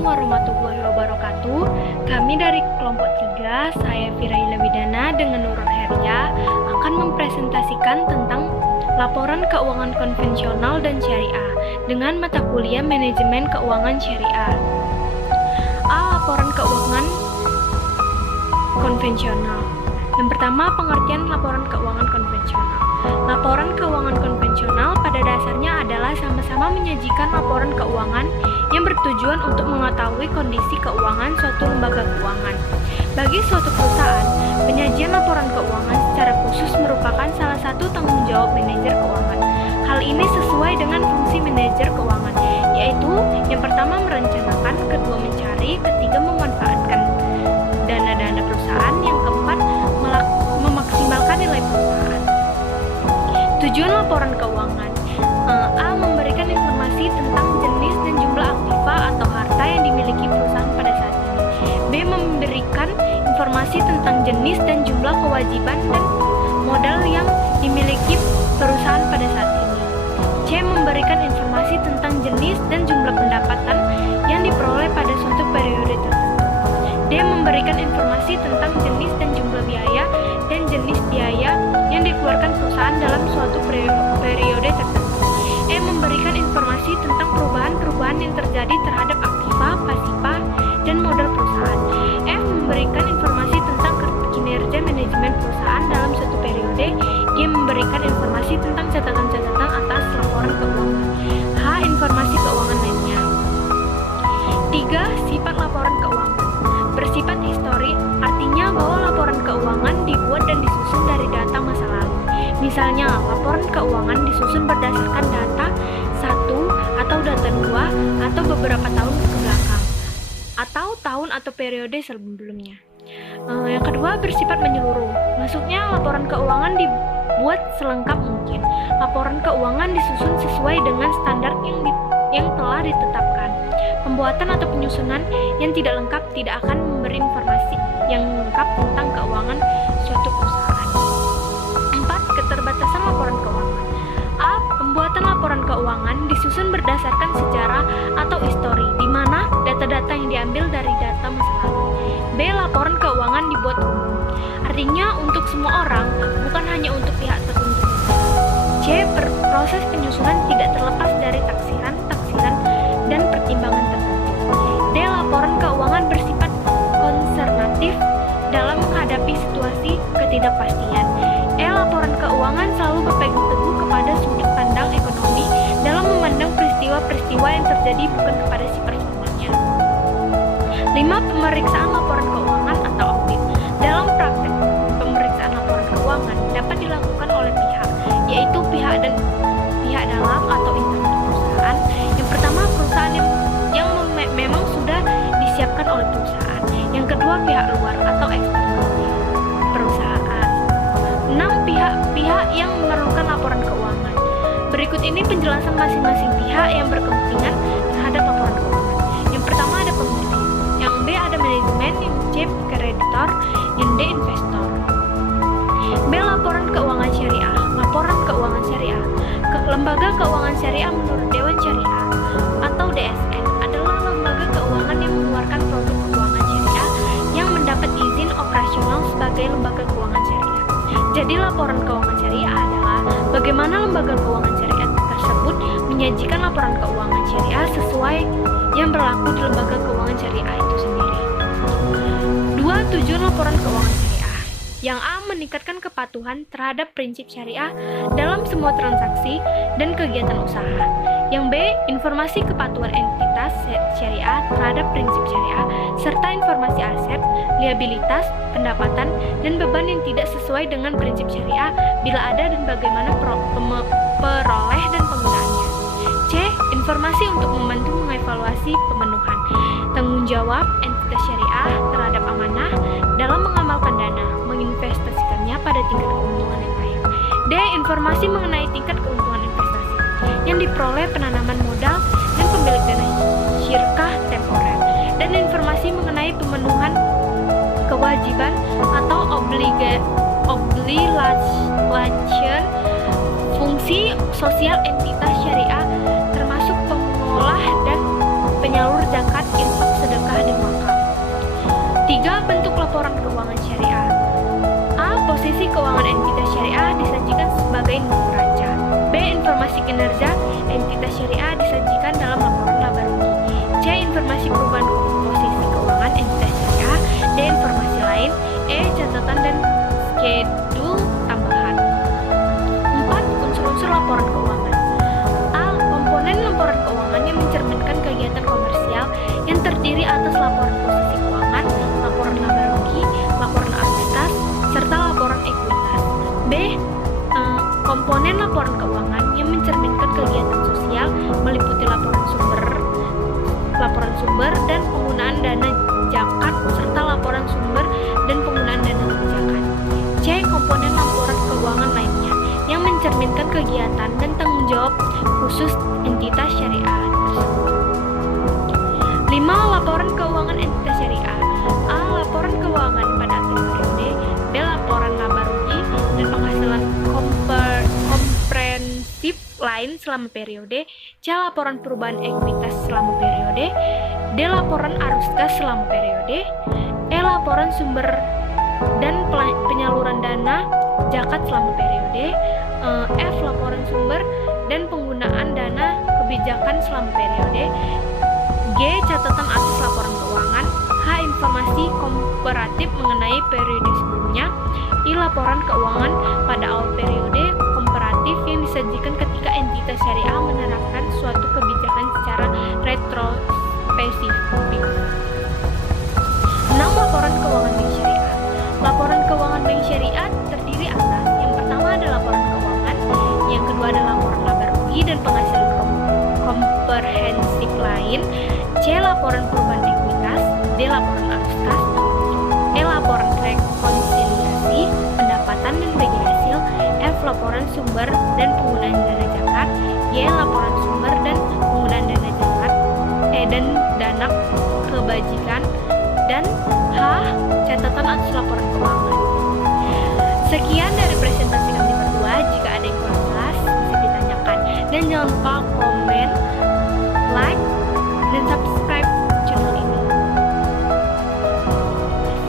Assalamualaikum warahmatullahi wabarakatuh. Kami dari kelompok 3, saya Firaila Widana dengan Nurul Heria akan mempresentasikan tentang laporan keuangan konvensional dan syariah dengan mata kuliah manajemen keuangan syariah. Laporan keuangan konvensional. Yang pertama, pengertian laporan keuangan konvensional. Laporan keuangan konvensional pada dasarnya adalah sama-sama menyajikan laporan keuangan yang bertujuan untuk mengetahui kondisi keuangan suatu lembaga keuangan. Bagi suatu perusahaan, penyajian laporan keuangan secara khusus merupakan salah satu tanggung jawab manajer keuangan. Hal ini sesuai dengan fungsi manajer keuangan, yaitu yang pertama merencanakan, kedua mencari, ketiga memanfaatkan dana-dana perusahaan, yang keempat memaksimalkan nilai perusahaan. Tujuan laporan keuangan: A. Memberikan informasi tentang jenis dan jumlah aktiva atau harta yang dimiliki perusahaan pada saat ini. B. Memberikan informasi tentang jenis dan jumlah kewajiban dan modal yang dimiliki perusahaan pada saat ini. C. Memberikan informasi tentang jenis dan jumlah pendapatan yang diperoleh pada suatu periode tertentu. D. Memberikan informasi tentang jenis dan jumlah biaya dan jenis biaya yang dikeluarkan perusahaan dalam suatu periode tertentu. E. Memberikan informasi tentang perubahan-perubahan yang terjadi terhadap aktiva, pasiva, dan modal perusahaan. F. Memberikan informasi tentang kinerja manajemen perusahaan dalam suatu periode. G. Memberikan informasi tentang catatan-catatan atas laporan keuangan. H. Informasi keuangan lainnya. 3. Sifat laporan keuangan. Bersifat histori, artinya bahwa laporan keuangan dibuat dan disusun dari data masa lalu. Misalnya, laporan keuangan disusun berdasarkan data 1 atau data 2 atau beberapa tahun ke belakang, atau tahun atau periode sebelumnya. Yang kedua, bersifat menyeluruh. Maksudnya, laporan keuangan dibuat selengkap mungkin. Laporan keuangan disusun sesuai dengan standar yang telah ditetapkan. Pembuatan atau penyusunan yang tidak lengkap tidak akan memberi informasi yang lengkap tentang keuangan suatu perusahaan. 4. Keterbatasan laporan keuangan. A. Pembuatan laporan keuangan disusun berdasarkan sejarah atau histori, di mana data-data yang diambil dari data masa lalu. B. Laporan keuangan dibuat umum, artinya untuk semua orang, bukan hanya untuk pihak tertentu. C. Proses penyusunan tidak terlepas dari taksiran, dan pertimbangan tertentu. D. Laporan keuangan bersifat konservatif dalam menghadapi situasi ketidakpastian. E. Laporan keuangan selalu berpegang teguh kepada sudut pandang ekonomi dalam memandang peristiwa-peristiwa yang terjadi, bukan kepada si personalnya. 5. Pemeriksaan laporan keuangan atau audit. Dalam praktek, pemeriksaan laporan keuangan dapat dilakukan oleh pihak, yaitu pihak dalam atau internal perusahaan. Yang pertama, perusahaan yang memang sudah disiapkan oleh perusahaan. Yang kedua, pihak luar atau eksternal perusahaan. 6. Pihak yang memerlukan laporan keuangan. Berikut ini penjelasan masing-masing pihak yang berkepentingan terhadap laporan keuangan. Yang pertama ada pembeli, yang B ada manajemen, yang C kreditor, yang D investor. B. Laporan keuangan syariah. Laporan keuangan syariah. Lembaga keuangan syariah menurut Dewan Syariah atau DSN adalah lembaga keuangan yang mengeluarkan produk keuangan syariah yang mendapat izin operasional sebagai lembaga keuangan syariah. Jadi laporan keuangan syariah adalah bagaimana lembaga keuangan syariah tersebut menyajikan laporan keuangan syariah sesuai yang berlaku di lembaga keuangan syariah itu sendiri. 2. Tujuan laporan keuangan syariah. Yang A. Meningkatkan kepatuhan terhadap prinsip syariah dalam semua transaksi dan kegiatan usaha. Yang B. Informasi kepatuhan entitas syariah terhadap prinsip syariah, serta informasi aset, liabilitas, pendapatan, dan beban yang tidak sesuai dengan prinsip syariah bila ada dan bagaimana peroleh dan penggunaannya. C. Informasi untuk membantu mengevaluasi pemenuhan tanggung jawab entitas syariah terhadap amanah dalam mengamalkan dana, menginvestasikannya pada tingkat keuntungan yang lain. D. Informasi mengenai tingkat keuntungan investasi yang diperoleh penanaman modal dan pemilik dana syirkah temporer, dan informasi mengenai pemenuhan kewajiban atau obligation fungsi sosial entitas syariah termasuk pengolah dan penyalur zakat, infak laporan keuangan syariah. A. Posisi keuangan entitas syariah disajikan sebagai neraca. B. Informasi kinerja entitas syariah disajikan dalam laporan laba rugi. C. Informasi perubahan posisi keuangan entitas syariah. D. Informasi lain. E. Catatan dan schedule tambahan. 4. Unsur-unsur laporan keuangan. A. Komponen laporan keuangan yang mencerminkan kegiatan komersial yang terdiri atas laporan posisi keuangan, laporan laba rugi, laporan aktivitas, serta laporan ekuitas. B. Komponen laporan keuangan yang mencerminkan kegiatan sosial meliputi laporan sumber dan penggunaan dana zakat serta laporan sumber dan penggunaan dana zakat. C. Komponen laporan keuangan lainnya yang mencerminkan kegiatan dan tanggung jawab khusus entitas syariah tersebut. 5. Laporan keuangan entitas syariah. A. Laporan keuangan pada akhir periode. B. Laporan laba rugi dan penghasilan komprehensif lain selama periode. C. Laporan perubahan ekuitas selama periode. D. Laporan arus kas selama periode. E. Laporan sumber dan penyaluran dana zakat selama periode. F. Laporan sumber dan penggunaan dana kebijakan selama periode. G. Catatan atas laporan keuangan. H. Informasi komparatif mengenai periode sebelumnya. I. Laporan keuangan pada awal periode komparatif yang disajikan ketika entitas syariah menerapkan suatu kebijakan secara retrospesifik. 6. Laporan keuangan bank syariah. Laporan keuangan bank syariah terdiri atas yang pertama adalah laporan keuangan, yang kedua adalah laporan laba rugi dan penghasilan komprehensif lain. C. Laporan perubahan ekuitas. D. Laporan arus kas. E. Laporan rekonsiliasi pendapatan dan bagi hasil. F. Laporan sumber dan penggunaan dana zakat. Y. Laporan sumber dan penggunaan dana zakat. E. Dan dana kebajikan. Dan H. Catatan atas laporan keuangan. Sekian dari presentasi kami berdua. Jika ada yang kurang jelas bisa ditanyakan. Dan jangan lupa komen, like, dan subscribe